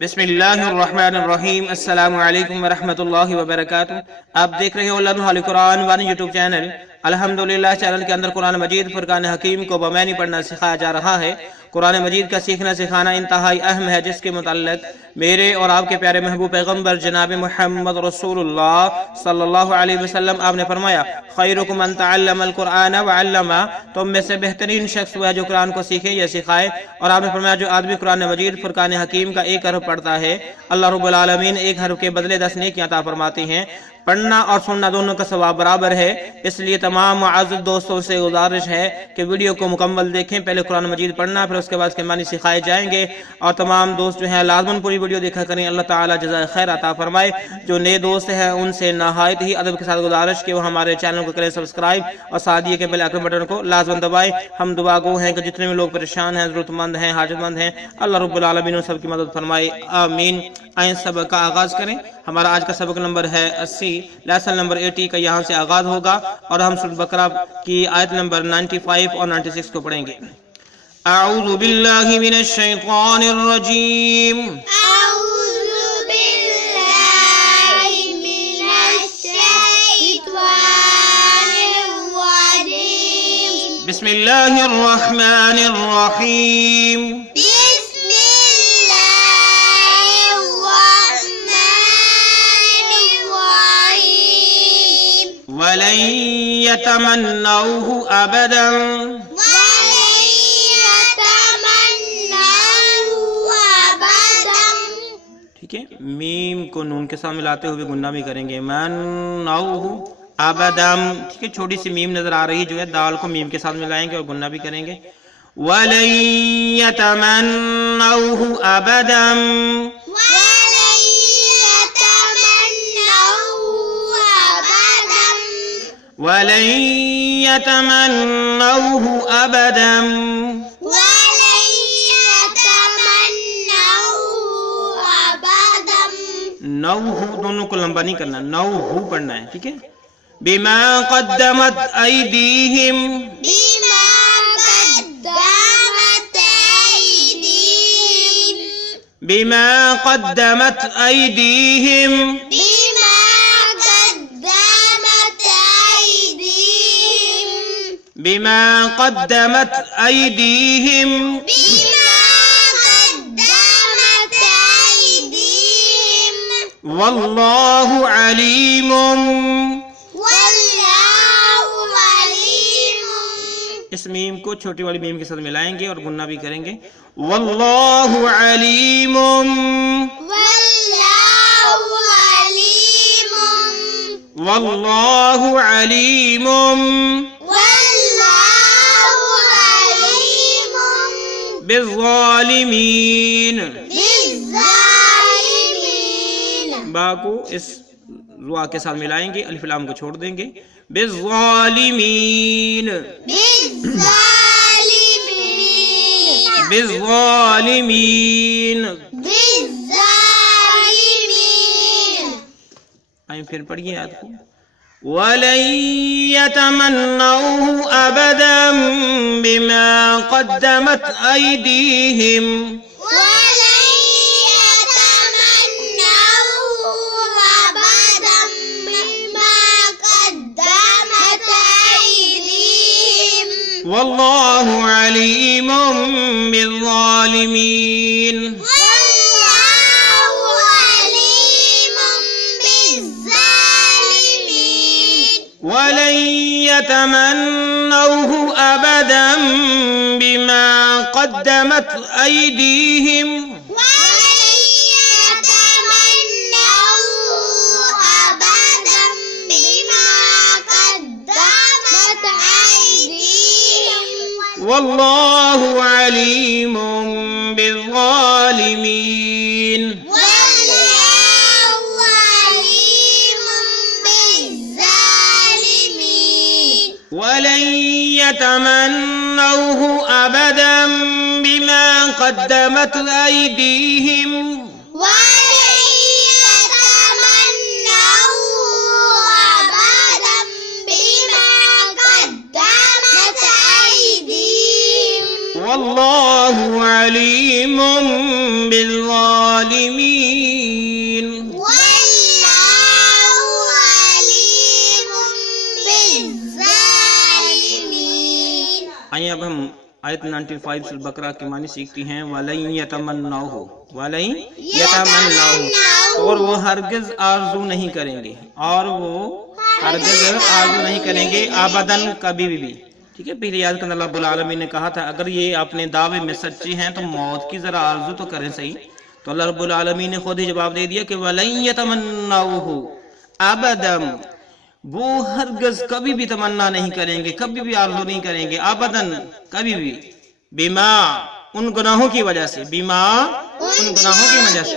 بسم اللہ الرحمن الرحیم۔ السلام علیکم ورحمۃ اللہ وبرکاتہ۔ آپ دیکھ رہے ہو لمحہ قرآن وانی یوٹیوب چینل۔ الحمدللہ چینل کے اندر قرآن مجید فرقان حکیم کو بمعنی پڑھنا سکھایا جا رہا ہے۔ قرآن مجید کا سیکھنا سکھانا انتہائی اہم ہے، جس کے متعلق میرے اور آپ کے پیارے محبوب پیغمبر جناب محمد رسول اللہ صلی اللہ علیہ وسلم آپ نے فرمایا، خیرکم من تعلم القرآن وعلمہ، تم میں سے بہترین شخص وہ ہے جو قرآن کو سیکھے یا سکھائے۔ اور آپ نے فرمایا جو آدمی قرآن مجید فرقان حکیم کا ایک حرف پڑھتا ہے، اللہ رب العالمین ایک حرف کے بدلے 10 نیکیاں عطا فرماتے ہیں۔ پڑھنا اور سننا دونوں کا ثواب برابر ہے، اس لیے تمام معزز دوستوں سے گزارش ہے کہ ویڈیو کو مکمل دیکھیں۔ پہلے قرآن مجید پڑھنا، پھر اس کے بعد اس کے معنی سکھائے جائیں گے، اور تمام دوست جو ہیں لازماً پوری ویڈیو دیکھا کریں۔ اللہ تعالیٰ جزائے خیر عطا فرمائے۔ جو نئے دوست ہیں ان سے نہایت ہی ادب کے ساتھ گزارش کہ وہ ہمارے چینل کو کریں سبسکرائب، اور ساتھ یہ کہ بیل آئیکن بٹن کو لازماً دبائیں۔ ہم دعا گو ہیں کہ جتنے بھی لوگ پریشان ہیں، ضرورت مند ہیں، حاجت مند ہیں، اللہ رب العالمین ان سب کی مدد فرمائے، آمین۔ آئیں سبق کا آغاز کریں۔ ہمارا آج کا سبق نمبر ہے 80، لیسن نمبر 80 کا یہاں سے آغاز ہوگا، اور ہم سورۃ بقرہ کی آیت نمبر 95 اور 96 کو پڑھیں گے۔ اعوذ باللہ من الشیطان الرجیم، أعوذ بالله من الشيطان الرجيم. بسم اللہ الرحمن الرحیم۔ بسم الله الرحمن الرحيم. وَلَن يَتَمَنَّوْهُ أَبَدًا، ولن يتمنوه أبدا. ٹھیک ہے، میم کو نون کے ساتھ ملاتے ہوئے گننا بھی کریں گے، منّوہ ابدم، ٹھیک ہے، چھوٹی سی میم نظر آ رہی جو ہے، دال کو میم کے ساتھ ملائیں گے اور گننا بھی کریں گے۔ وَلَن يَتَمَنَّوْهُ أَبَدًا، ولن يتمنوه أبدا. وَلَن يَتَمَنَّوْهُ أَبَدًا، ولن يتمنوه أبدا. نوہ دونوں کو لمبا نہیں کرنا، نوہ پڑھنا ہے، ٹھیک ہے۔ بِمَا قَدَّمَتْ أَيْدِيهِمْ، بما قدمت أيديهم. بِمَا قَدَّمَتْ أَيْدِيهِمْ، بما قدمت أيديهم. بِمَا قَدَّمَتْ أَيْدِيهِمْ، بما قدمت أيديهم. وَاللَّهُ عَلِيمٌ، والله عليم. اس میم کو چھوٹی والی میم کے ساتھ ملائیں گے اور گننا بھی کریں گے۔ وَاللَّهُ عَلِيمٌ، والله عليم. وَاللَّهُ عَلِيمٌ والله عليم بالظالمین۔ بالظالمين. با کو اس روا کے ساتھ ملائیں گے، الف لام کو چھوڑ دیں گے، بالظالمین، بالظالمين. بالظالمین۔ بالظالمين. آئیں پھر پڑھیے آیت کو۔ وَلَن يَتَمَنَّوْهُ أَبَدًا بِمَا قَدَّمَتْ أَيْدِيهِمْ، ولن يتمنوه أبدا بما قدمت أيديهم. وَاللَّهُ عَلِيمٌ بِالظَّالِمِينَ۔ والله عليم بالظالمين. وَلَن يَتَمَنَّوْهُ أَبَدًا بِمَا قَدَّمَتْ أَيْدِيهِمْ، ولن يتمنوه أبدا بما قدمت أيديهم. وَاللَّهُ عَلِيمٌ بِالظَّالِمِينَ۔ والله عليم بالظالمين. وَلَن يَتَمَنَّوْهُ أَبَدًا بِمَا قَدَّمَتْ أَيْدِيهِمْ، ولن يتمنوه أبدا بما قدمت أيديهم. وَاللَّهُ عَلِيمٌ بالظَّالِمِينَ۔ بالظالمين واللہ علیم بالظالمین. آئیے اب ہم آیت 95 سورہ بقرہ کے معنی سیکھتی ہیں. وَلَن يَتَمَنَّوْهُ وَلَن يَتَمَنَّوْهُ اور وہ ہرگز آرزو نہیں کریں گے، اور وہ ہرگز آرزو نہیں کریں گے ابداً کبھی بھی. ٹھیک ہے، پہلے یاد کرنا رب العالمین نے کہا تھا اگر یہ اپنے دعوے میں سچے ہیں تو موت کی ذرا آرزو تو کریں صحیح. تو اللہ رب العالمین نے خود ہی جواب دے دیا کہ وَلَن يَتَمَنَّوْهُ ابداً وہ ہرگز کبھی بھی تمنا نہیں کریں گے، کبھی بھی آرزو نہیں کریں گے ابداً کبھی بھی. بما ان گناہوں کی وجہ سے، بما ان گناہوں کی وجہ سے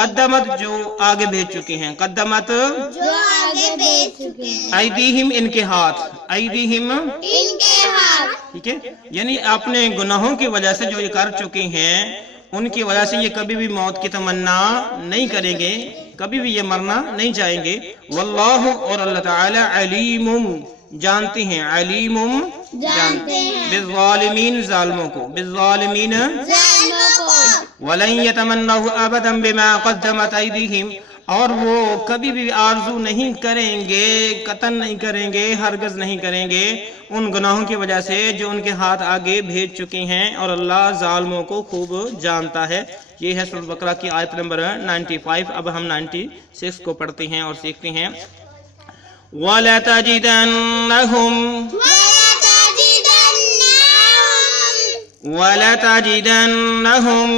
قدمت جو آگے بھیج چکے ہیں، قدمت جو آگے بھیج چکے ہیں، ایدیہم ان کے ہاتھ، ایدیہم ان کے ہاتھ. ٹھیک ہے، یعنی اپنے گناہوں کی وجہ سے جو یہ کر چکے ہیں ان کی وجہ سے یہ کبھی بھی موت کی تمنا نہیں کریں گے، کبھی بھی یہ مرنا نہیں چاہیں گے. واللہ اور اللہ تعالی علیم جانتے ہیں، علیم جانتے ہیں بالظالمین ظالموں کو، بالظالمین. ظالموں کو. وَلَن يَتَمَنَّوْهُ أَبَدًا بِمَا قَدَّمَتْ أَيْدِيهِمْ اور وہ کبھی بھی آرزو نہیں کریں گے، قطعاً نہیں کریں گے، ہرگز نہیں کریں گے ان گناہوں کی وجہ سے جو ان کے ہاتھ آگے بھیج چکے ہیں، اور اللہ ظالموں کو خوب جانتا ہے. یہ ہے سورہ بقرہ کی آیت نمبر 95. اب ہم 96 کو پڑھتے ہیں اور سیکھتے ہیں. وَلَتَجِدَنَّهُمْ وَلَتَجِدَنَّهُمْ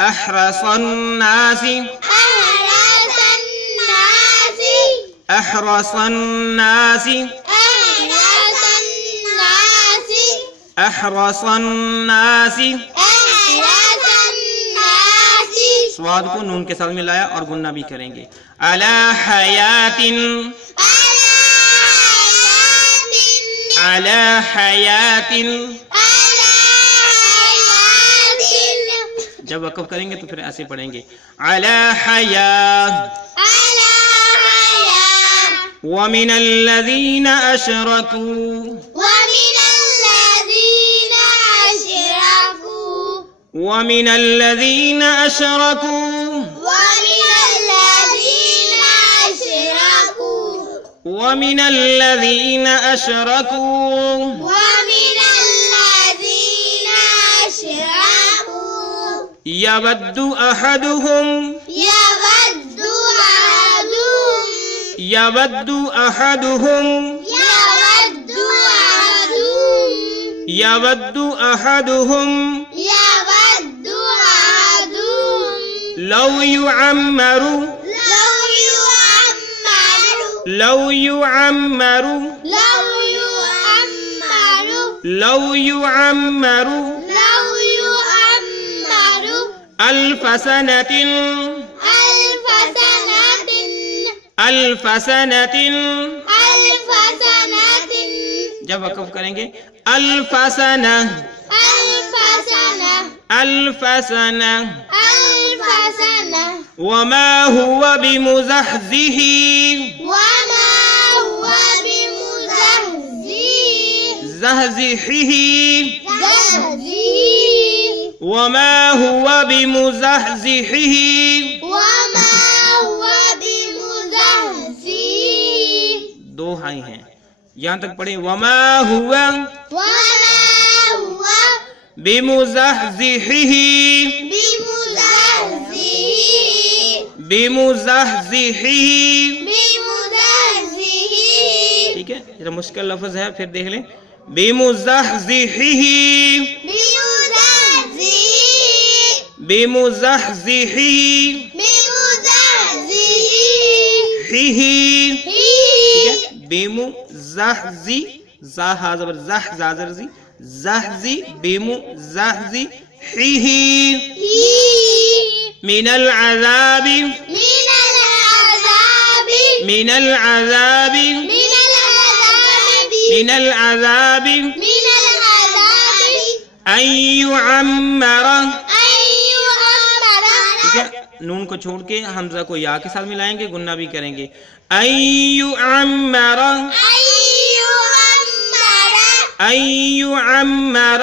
أَحْرَصَ النَّاسِ أَحْرَصَ النَّاسِ أَحْرَصَ النَّاسِ سواد کو نون کے ساتھ ملایا اور گننا بھی کریں گے. عَلَى حَيَاتٍ عَلَى حَيَاتٍ جب وقف کریں گے تو پھر ایسے پڑھیں گے. عَلَى حَيَاةٍ وَمِنَ الَّذِينَ أَشْرَكُوا وَمِنَ الَّذِينَ أَشْرَكُوا وَمِنَ الَّذِينَ أَشْرَكُوا يَوَدُّ أَحَدُهُمْ يَوَدُّ أَحَدُهُمْ يَوَدُّ أَحَدُهُمْ لَوْ يُعَمَّرُ لَوْ يُعَمَّرُ لَوْ يُعَمَّرُ أَلْفَ سَنَةٍ أَلْفَ سَنَةٍ جب وقف کریں گے. أَلْفَ سَنَةٍ أَلْفَ سَنَةٍ وَمَا هُوَ بِمُزَحْزِحِهِ زَحْزِحِهِ وَمَا هُوَ بِمُزَحْزِحِهِ دو ہائی ہیں، یہاں تک پڑھیں. وَمَا هُوَ بِمُزَحْزِحِهِ بِمُزَحْزِحِهِ ٹھیک ہے، ذرا مشکل لفظ ہے، پھر دیکھ لیں. بِمُزَحْزِحِهِ بِمُزَحْزِحِهِ ٹھیک ہے. بِمُزَحْزِحِهِ زا ہا زبر زح زا زر زی زحزی بِمُزَحْزِحِهِ من العذاب من العذاب من العذاب أن يعمر. ٹھیک ہے، نون کو چھوڑ کے حمزہ کو یا کے ساتھ ملائیں گے، گننا بھی کریں گے. أن يعمر أن يعمر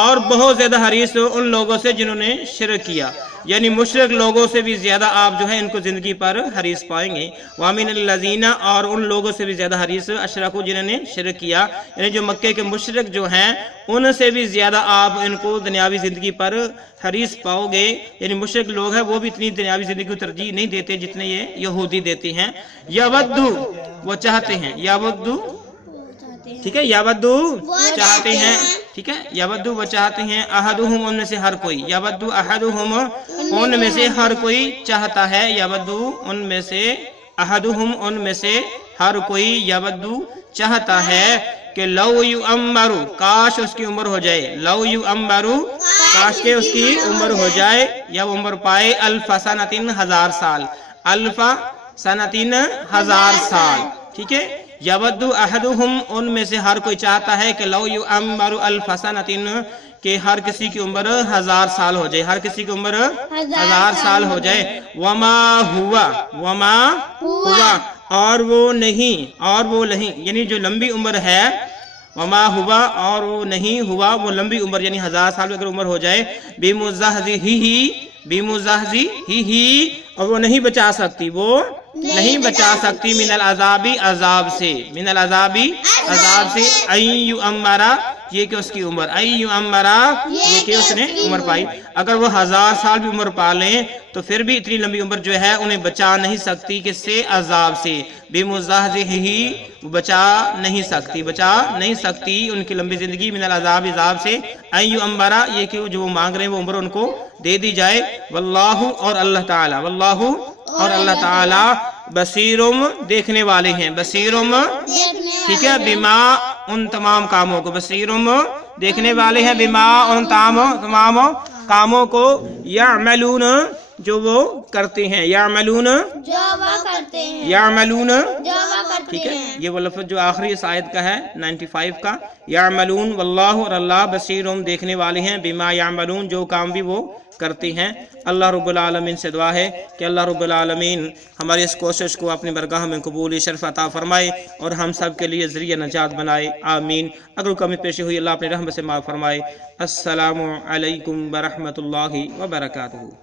اور بہت زیادہ حریص ان لوگوں سے جنہوں نے شرک کیا، یعنی مشرک لوگوں سے بھی زیادہ آپ جو ہے ان کو زندگی پر حریص پائیں گے۔ وَمِنَ الَّذِينَ اور ان لوگوں سے بھی زیادہ حریص اشرکوا جنہوں نے شرک کیا، یعنی جو مکے کے مشرک جو ہیں ان سے بھی زیادہ آپ ان کو دنیاوی زندگی پر حریص پاؤ گے، یعنی مشرک لوگ ہیں وہ بھی اتنی دنیاوی زندگی کو ترجیح نہیں دیتے جتنے یہ یہودی دیتے ہیں۔ یودو وہ چاہتے ہیں، یودو ٹھیک ہے، یودو چاہتے ہیں، ٹھیک ہے، یودو وہ چاہتے ہیں، احدہم ان میں سے ہر کوئی، یودو احدہم ان میں سے ہر کوئی چاہتا ہے، یودو ان میں سے احدہم ان میں سے ہر کوئی یودو چاہتا ہے کہ لو یعمر کاش اس کی عمر ہو جائے، لو یعمر کاش کہ اس کی عمر ہو جائے یا وہ عمر پائے الف سنتین 1000 سال، الف سنتین 1000 سال، ٹھیک ہے۔ یود احدہم ان میں سے ہر کوئی چاہتا ہے کہ لو یعمر الف سنتین کہ ہر کسی کی عمر 1000 سال ہو جائے، ہر کسی کی عمر 1000 سال ہو جائے۔ وما ہوا اور وہ نہیں یعنی جو لمبی عمر ہے، وما ہوا اور وہ نہیں ہوا وہ لمبی عمر یعنی 1000 سال اگر عمر ہو جائے، بمزحزحہ اور وہ نہیں بچا سکتی، وہ نہیں بچا سکتی من العذاب عذاب سے، من العذاب عذاب سے، ان یعمر یہ کہ اس کی عمر، ان یعمر یہ کہ اس نے عمر پائی، اگر وہ 1000 سال بھی عمر پا لیں تو پھر بھی اتنی لمبی عمر جو ہے انہیں بچا نہیں سکتی کس سے؟ عذاب سے، بمزحزحہ بچا نہیں سکتی ان کی لمبی زندگی من العذاب عذاب سے، ان یعمر یہ کہ جو وہ مانگ رہے ہیں وہ عمر ان کو دے دی جائے۔ واللہ اور اللہ تعالی بصیرم دیکھنے والے ہیں، بصیرم ٹھیک ہے، بما ان تمام کاموں کو، بصیرم دیکھنے والے ہیں، بما ان تمام کاموں کو، یعملون جو وہ کرتے ہیں، یعملون ٹھیک ہے، یہ وہ لفظ جو آخری اس آیت کا ہے 95 کا، یعملون، واللہ اور اللہ بصیرم دیکھنے والے ہیں، بما یعملون جو کام بھی وہ کرتے ہیں۔ اللہ رب العالمین سے دعا ہے کہ اللہ رب العالمین ہماری اس کوشش کو اپنی برگاہ میں قبول شرف عطا فرمائے اور ہم سب کے لیے ذریعہ نجات بنائے، آمین۔ اگر کمی پیشی ہوئی اللہ اپنی رحمت سے معاف فرمائے۔ السلام علیکم ورحمۃ اللہ وبرکاتہ۔